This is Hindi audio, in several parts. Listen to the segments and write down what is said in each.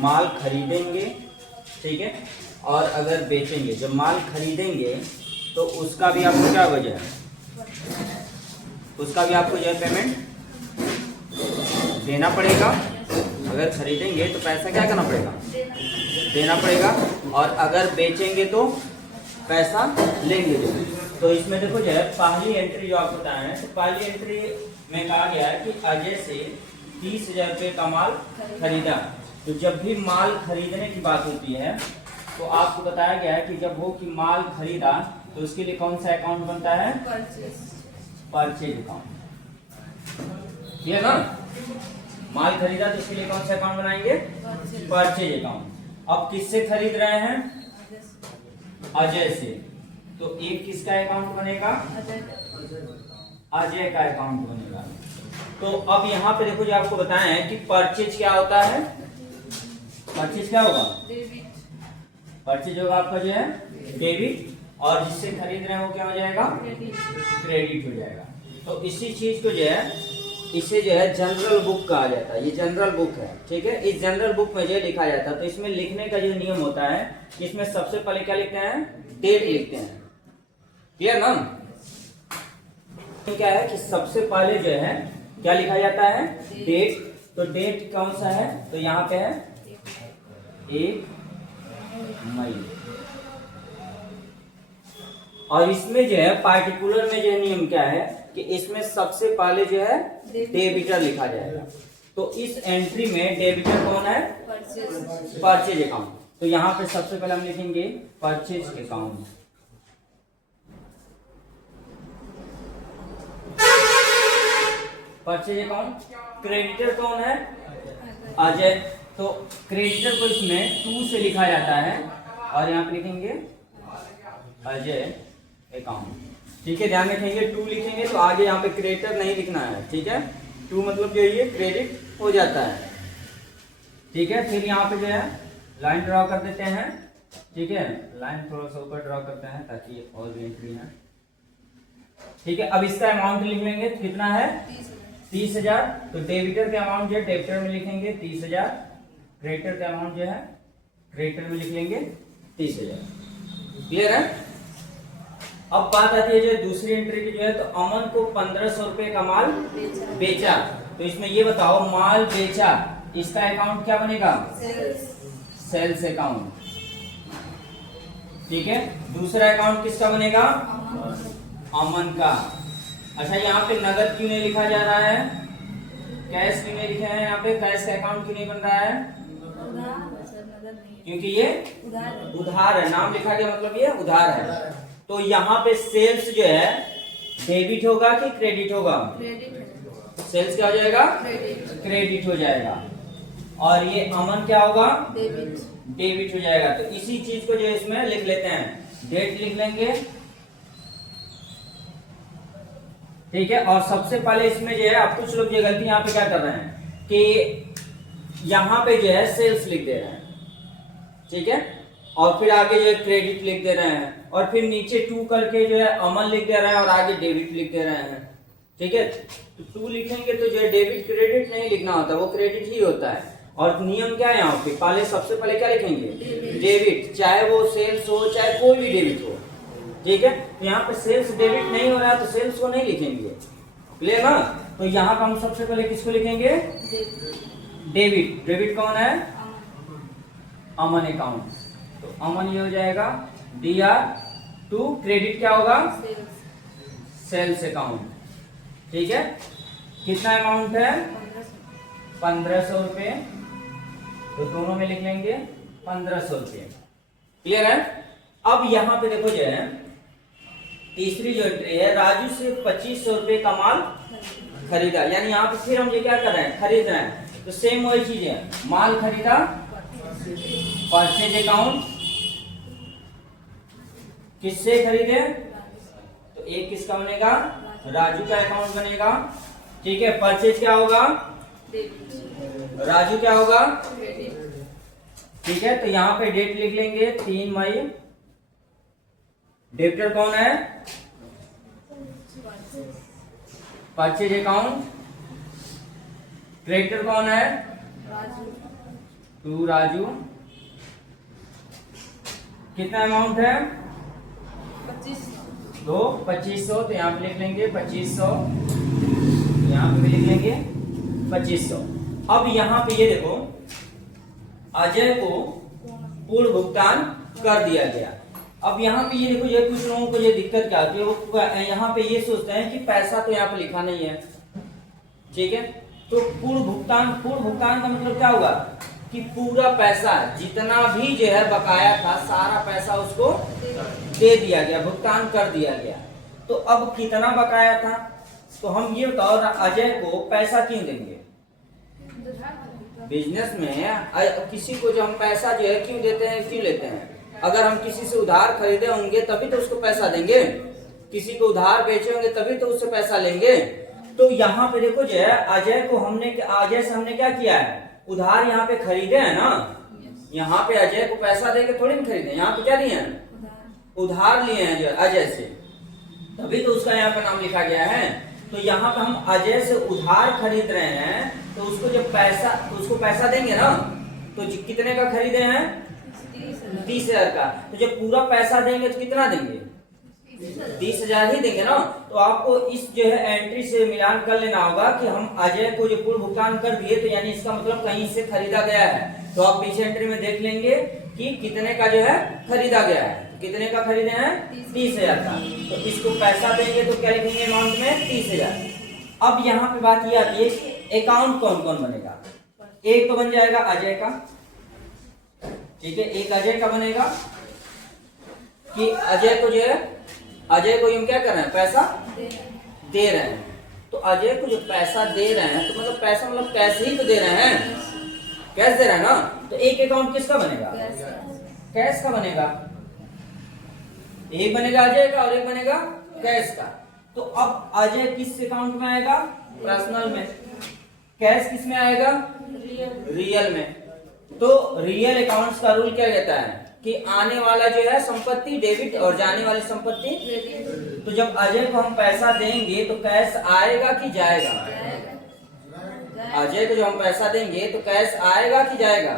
माल खरीदेंगे, ठीक है, और अगर बेचेंगे, जब माल खरीदेंगे तो उसका भी आपको क्या वजह है, उसका भी आपको जो है पेमेंट देना पड़ेगा। अगर खरीदेंगे तो पैसा क्या करना पड़ेगा, देना पड़ेगा, और अगर बेचेंगे तो पैसा लेंगे। तो इसमें देखो जो है पहली एंट्री जो आपको बताया है, तो पहली एंट्री में कहा गया है कि अजय से 30,000 रुपये का माल खरीदा। तो जब भी माल खरीदने की बात होती है तो आपको बताया गया है कि जब वो कि माल खरीदा तो उसके लिए कौन सा अकाउंट बनता है, परचेज अकाउंट, ठीक है ना। माल खरीदा तो उसके लिए कौन सा अकाउंट बनाएंगे, परचेज अकाउंट। अब किससे खरीद रहे हैं, अजय से, तो एक किसका अकाउंट बनेगा, अजय का अकाउंट बनेगा। तो अब यहाँ पे देखो जो आपको बताया है कि परचेज क्या होता है, परचेज क्या होगा, परचेज होगा आपका जो है डेबिट, और जिससे खरीद रहे हैं वो क्या हो जाएगा, क्रेडिट हो जाएगा। तो इसी चीज को जो है इसे जो है जनरल बुक कहा जाता है। ये जनरल बुक है, ठीक है। इस जनरल बुक में जो लिखा जाता है, तो इसमें लिखने का जो नियम होता है कि इसमें सबसे पहले क्या लिखते हैं, डेट लिखते हैं, क्लियर ना। क्या है कि सबसे पहले जो है क्या लिखा जाता है, डेट। तो डेट कौन सा है, तो यहाँ पे है 1 मई। और इसमें जो है पार्टिकुलर में जो नियम क्या है कि इसमें सबसे पहले जो है डेबिटर लिखा जाएगा। तो इस एंट्री में डेबिटर कौन है, परचेज अकाउंट। तो यहाँ पे सबसे पहले हम लिखेंगे purchase account, purchase account. Creditor कौन है, अजय। तो क्रेडिटर को इसमें 2 से लिखा जाता है, और यहाँ पे लिखेंगे अजय अकाउंट, ठीक है। ध्यान रखेंगे 2 लिखेंगे तो आगे यहाँ पे क्रेडिटर नहीं लिखना है, ठीक है। 2 मतलब जो ये क्रेडिट हो जाता है, ठीक है। फिर यहाँ पे जो है लाइन ड्रॉ कर देते हैं, ठीक है। लाइन थोड़ा सा ऊपर ड्रॉ करते हैं ताकि और भी एंट्री है, ठीक है। अब इसका अमाउंट लिख लेंगे, तो कितना है 30,000। तो डेबिटर का अमाउंट जो है डेबिटर में लिखेंगे 30,000, क्रेडिटर का अमाउंट जो है क्रेडिटर में लिख लेंगे 30,000, क्लियर है। अब बात आती है जो दूसरी एंट्री की जो है, तो अमन को 1,500 रुपए का माल बेचा। तो इसमें ये बताओ माल बेचा, इसका अकाउंट क्या बनेगा, सेल्स अकाउंट, ठीक है। दूसरा अकाउंट किसका बनेगा, अमन का। अच्छा यहाँ पे नगद क्यों नहीं लिखा जा रहा है, कैश क्यों नहीं लिखे हैं, यहाँ पे कैश का अकाउंट क्यों नहीं बन रहा है, क्योंकि ये उधार है, नाम लिखा गया मतलब ये उधार है। तो यहाँ पे सेल्स जो है डेबिट होगा कि क्रेडिट होगा, सेल्स क्या हो जाएगा, क्रेडिट हो जाएगा, और ये अमन क्या होगा, डेबिट हो जाएगा। तो इसी चीज को जो इसमें लिख लेते हैं, डेट लिख लेंगे, ठीक है। और सबसे पहले इसमें जो है आप कुछ लोग ये गलती यहाँ पे क्या कर रहे हैं कि यहाँ पे जो है सेल्स लिख दे रहे हैं, ठीक है, और फिर आगे जो है क्रेडिट लिख दे रहे हैं, और फिर नीचे 2 करके जो है अमन लिख दे रहे हैं, और आगे डेबिट लिख दे रहे हैं, ठीक है। तो 2 लिखेंगे तो जो है डेबिट क्रेडिट नहीं लिखना होता, वो क्रेडिट ही होता है। और नियम क्या है यहाँ पे, पहले सबसे पहले क्या लिखेंगे, डेबिट, चाहे वो सेल्स हो चाहे कोई भी डेबिट हो, ठीक है। तो यहाँ पे सेल्स डेबिट नहीं हो रहा है तो सेल्स को नहीं लिखेंगे, क्लियर ना। तो यहाँ पे हम सबसे पहले किसको लिखेंगे, डेबिट। डेबिट कौन है, अमन अकाउंट। तो अमन ये हो जाएगा DR। 2 क्रेडिट क्या होगा, सेल्स अकाउंट, ठीक है। कितना अमाउंट है, 1,500 रुपए। तो दोनों में लिख लेंगे 1,500 रुपए, क्लियर है। अब यहाँ पे देखो जो है तीसरी जो एंट्री है, राजू से 2,500 रुपए का माल खरीदा। यानी यहाँ पे फिर हम ये क्या कर रहे हैं, खरीद रहे हैं। तो सेम वही चीज है, माल खरीदा, परचेज अकाउंट, किससे खरीदे, तो एक किसका बनेगा, राजू का अकाउंट बनेगा, ठीक है। परचेज क्या होगा, राजू क्या होगा, ठीक है। तो यहाँ पे डेट लिख लेंगे 3 मई। डेबिटर कौन है, परचेज अकाउंट। क्रेडिटर कौन है, टू राजू। कितना अमाउंट है? 2500। तो 2500, तो यहाँ पे लिख लेंगे 2500, यहाँ पे भी लिख लेंगे 2500। अब यहाँ पे ये देखो, अजय को पूर्ण भुगतान कर दिया गया। अब यहाँ पे ये देखो, ये कुछ लोगों को ये दिक्कत क्या होती है, वो यहाँ पे ये सोचते हैं कि पैसा तो यहाँ पे लिखा नहीं है, ठीक है। तो पूर्ण भुगतान का मतलब क्या होगा कि पूरा पैसा जितना भी जो है बकाया था, सारा पैसा उसको दे दिया गया, भुगतान कर दिया गया। तो अब कितना बकाया था, तो हम ये बताओ अजय को पैसा क्यों देंगे? बिजनेस में किसी को जो हम पैसा जो है क्यों देते हैं, क्यों लेते हैं? अगर हम किसी से उधार खरीदे होंगे तभी तो उसको पैसा देंगे, किसी को उधार बेचे होंगे तभी तो उससे पैसा लेंगे। तो यहाँ पे देखो जो है अजय से हमने क्या किया है, उधार यहाँ पे खरीदे है ना। यहाँ पे अजय को पैसा देके थोड़ी ना खरीदे, यहाँ पे क्या दिए हैं, उधार लिए हैं जो अजय से, तभी तो उसका यहाँ पे नाम लिखा गया है। तो यहाँ पे हम अजय से उधार खरीद रहे हैं, तो उसको जब पैसा देंगे ना, तो कितने का खरीदे हैं, 30,000 का। तो जब पूरा पैसा देंगे तो कितना देंगे, 30,000 ही देंगे ना। तो आपको इस जो है एंट्री से मिलान कर लेना होगा कि हम अजय को जो पूर्ण भुगतान कर दिए, तो यानी इसका मतलब कहीं से खरीदा गया है। तो आप पीछे एंट्री में देख लेंगे कि कितने का जो है खरीदा गया है, कितने का खरीदे हैं, 30,000 का। तो इसको पैसा देंगे तो क्या लिखेंगे अमाउंट में, 30,000। अब यहाँ पे बात ये आती है कि अकाउंट कौन कौन बनेगा। एक तो बन जाएगा अजय का, ठीक है, एक अजय का बनेगा कि अजय को जो है, अजय को हम क्या कर रहे हैं, पैसा दे रहे हैं। तो अजय को जो पैसा दे रहे हैं, तो मतलब पैसा मतलब कैश ही तो दे रहे हैं, कैश दे रहे हैं ना। तो एक अकाउंट किसका बनेगा, कैश का बनेगा। एक बनेगा अजय का और एक बनेगा कैश का। तो अब अजय किस अकाउंट में आएगा, पर्सनल में। कैश किस में आएगा, रियल में। तो रियल अकाउंट्स का रूल क्या कहता है कि आने वाला जो है संपत्ति डेबिट और जाने वाली संपत्ति क्रेडिट। तो जब अजय को हम पैसा देंगे तो कैश आएगा कि जाएगा, अजय को जो हम पैसा देंगे तो कैश आएगा कि जाएगा,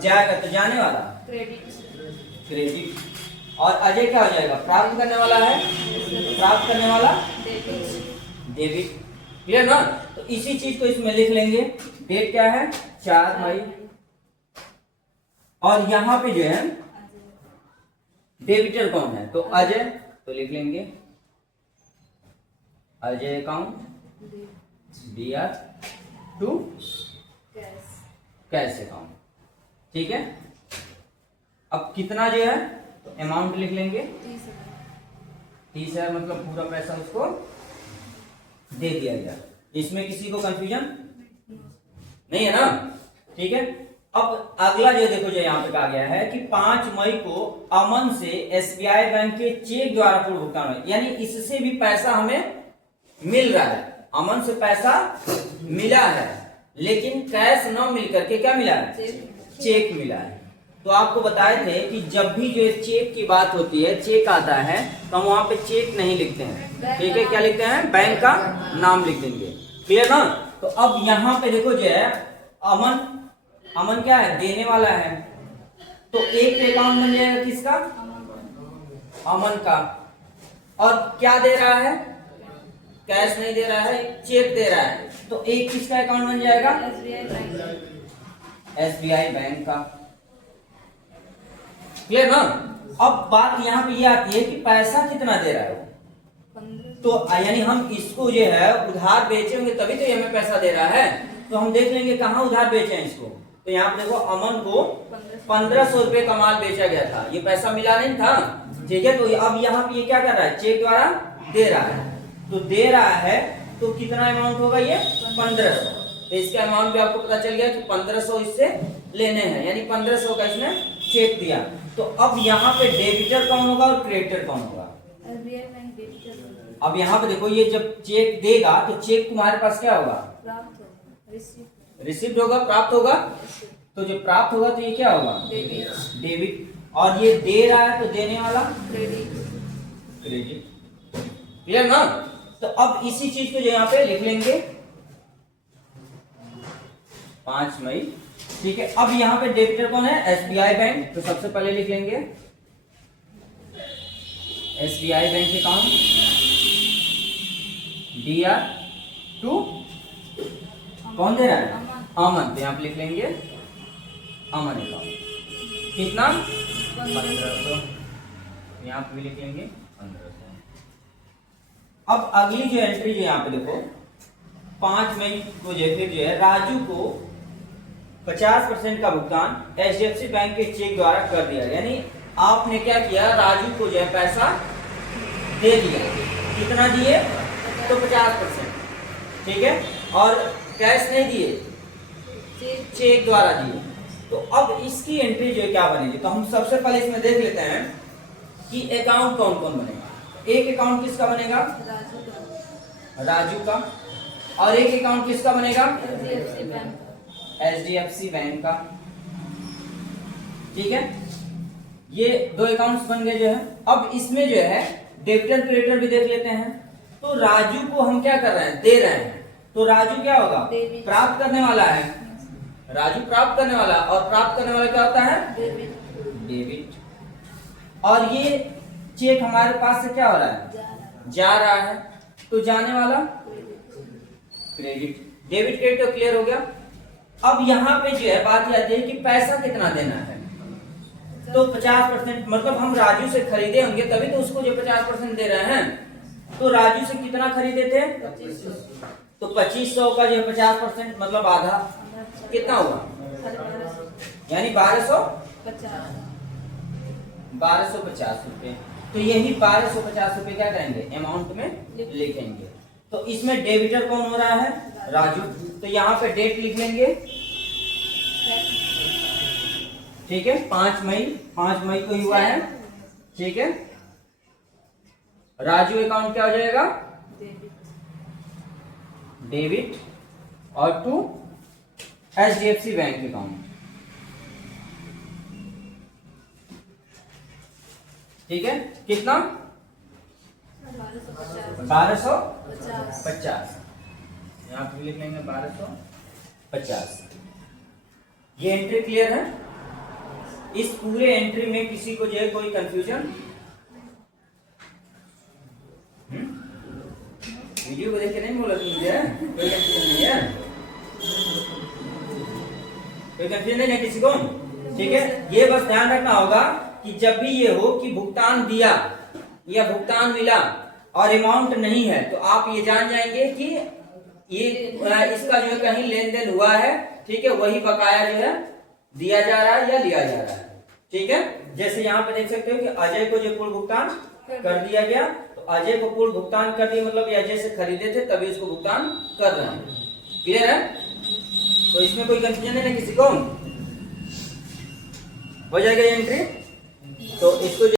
जाएगा। तो जाने वाला क्रेडिट और अजय क्या हो जाएगा, प्राप्त करने वाला है, प्राप्त करने वाला डेबिट। क्लियर ना। तो इसी चीज को इसमें लिख लेंगे। डेट क्या है, 4 मई। और यहाँ पे जो है डेबिटर कौन है, तो अजय, तो लिख लेंगे Ajay account DR to cash account, ठीक है। अब कितना जो है अमाउंट लिख लेंगे, 30,000 मतलब पूरा पैसा उसको दे दिया गया। इसमें किसी को कंफ्यूजन नहीं है ना, ठीक है। अब अगला जो देखो जो यहाँ पे कहा गया है कि 5 मई को अमन से SBI बैंक के चेक द्वारा पूर्ण भुगतान हुआ, यानी इससे भी पैसा हमें मिल रहा है। अमन से पैसा मिला है, लेकिन कैश न मिल करके क्या मिला है, चेक मिला है। तो आपको बताए थे कि जब भी जो चेक की बात होती है, चेक आता है, तो हम वहां पे चेक नहीं लिखते हैं, ठीक है। क्या लिखते हैं, बैंक का नाम लिख देंगे। क्लियर ना। तो अब यहाँ पे देखो जो है अमन क्या है, देने वाला है। तो एक अकाउंट बन जाएगा किसका, अमन का। और क्या दे रहा है, कैश नहीं दे रहा है, चेक दे रहा है। तो एक किसका अकाउंट बन जाएगा, SBI बैंक का। क्लियर ना। अब बात यहाँ पे ये आती है कि पैसा कितना दे रहा है वो, तो यानी हम इसको जो है उधार बेचेंगे तभी तो ये हमें पैसा दे रहा है। तो हम देख लेंगे कहाँ उधार बेचे हैं इसको। तो यहाँ पे देखो अमन को 1500 रुपए का माल बेचा गया था, ये पैसा मिला नहीं था, ठीक है। तो अब यहाँ पे ये क्या कर रहा है, चेक द्वारा दे रहा है। तो दे रहा है तो कितना अमाउंट होगा, ये 1500। तो इसका अमाउंट भी आपको पता चल गया कि 1500 इससे लेने हैं, यानी 1500 का इसने चेक दिया। तो अब यहाँ पे डेबिटर कौन होगा और क्रेडिटर कौन होगा। अब यहाँ पे देखो ये जब चेक देगा तो चेक तुम्हारे पास क्या होगा, रिसीव्ड होगा, प्राप्त होगा। तो जो प्राप्त होगा तो ये क्या होगा, डेबिट। और ये दे रहा है तो देने वाला क्रेडिट। क्लियर ना। तो अब इसी चीज को जो यहाँ पे लिख लेंगे 5 मई ठीक है। अब यहाँ पे डेबिटर कौन है? SBI bank. तो सबसे पहले लिख लेंगे SBI bank account DR to कौन दे रहा है? अमन। तो यहाँ पे लिख लेंगे अमन अकाउंट। कितना? 1500। यहाँ पे भी लिख लेंगे 1500। अब अगली जो एंट्री जो यहाँ पे देखो 5 मई को जो फिर जो है राजू को 50% का भुगतान HDFC बैंक के चेक द्वारा कर दिया। यानी आपने क्या किया, राजू को जो है पैसा दे दिया। कितना दिए? तो 50%, ठीक है। और कैश नहीं दिए, चेक द्वारा दिए। तो अब इसकी एंट्री जो है क्या बनेगी? तो हम सबसे पहले इसमें देख लेते हैं कि अकाउंट कौन कौन बनेगा। एक अकाउंट किसका बनेगा? राजू का। और एक अकाउंट किसका बनेगा? HDFC बैंक का। ठीक है, ये 2 अकाउंट्स बन गए जो है। अब इसमें जो है डेबिटर क्रेडिटर भी देख लेते हैं। तो राजू को हम क्या कर रहे हैं? दे रहे हैं। तो राजू क्या होगा? प्राप्त करने वाला है। राजू प्राप्त करने वाला, और प्राप्त करने वाला क्या होता है? डेबिट। और ये चेक हमारे पास से क्या हो रहा है? जा रहा है। तो जाने वाला क्रेडिट। डेबिट क्रेडिट तो क्लियर हो गया। अब यहाँ पे जो है बात यह आती है कि पैसा कितना देना है। तो 50%, मतलब हम राजू से खरीदे होंगे तभी तो उसको जो 50% दे रहे हैं। तो राजू से कितना खरीदे थे? 2500। तो 2500 का जो 50% मतलब आधा, कितना हुआ? यानी 1250 रुपए। तो यही 1250 रुपए क्या करेंगे? अमाउंट में लिखेंगे। तो इसमें डेबिटर कौन हो रहा है? राजू। तो यहाँ पे डेट लिख लेंगे, ठीक है, 5 मई को हुआ है। ठीक है, राजू अकाउंट क्या हो जाएगा? डेबिट। और टू HDFC बैंक अकाउंट। ठीक है, कितना? 1250। यहाँ पे लिख लेंगे 1250। ये एंट्री क्लियर है? इस पूरे एंट्री में किसी को जो है कोई कंफ्यूजन? वीडियो को देख के नहीं बोला मुझे कोई कंफ्यूजन नहीं है? कोई कंफ्यूजन नहीं है किसी को? ठीक है, ये बस ध्यान रखना होगा कि जब भी ये हो कि भुगतान दिया या भुगतान मिला और अमाउंट नहीं है, तो आप ये जान जाएंगे कि ये इसका जो है कहीं लेन देन हुआ है। ठीक है, वही बकाया जो है दिया जा रहा है या लिया जा रहा है। ठीक है, जैसे यहाँ पे देख सकते हो कि अजय को जो पूर्ण भुगतान कर दिया गया। तो अजय को पूर्ण भुगतान कर दिया मतलब ये अजय से खरीदे थे तभी उसको भुगतान कर रहे हैं। क्लियर है? तो इसमें कोई कंफ्यूजन है ना किसी को? हो जाएगा ये एंट्री। तो इसको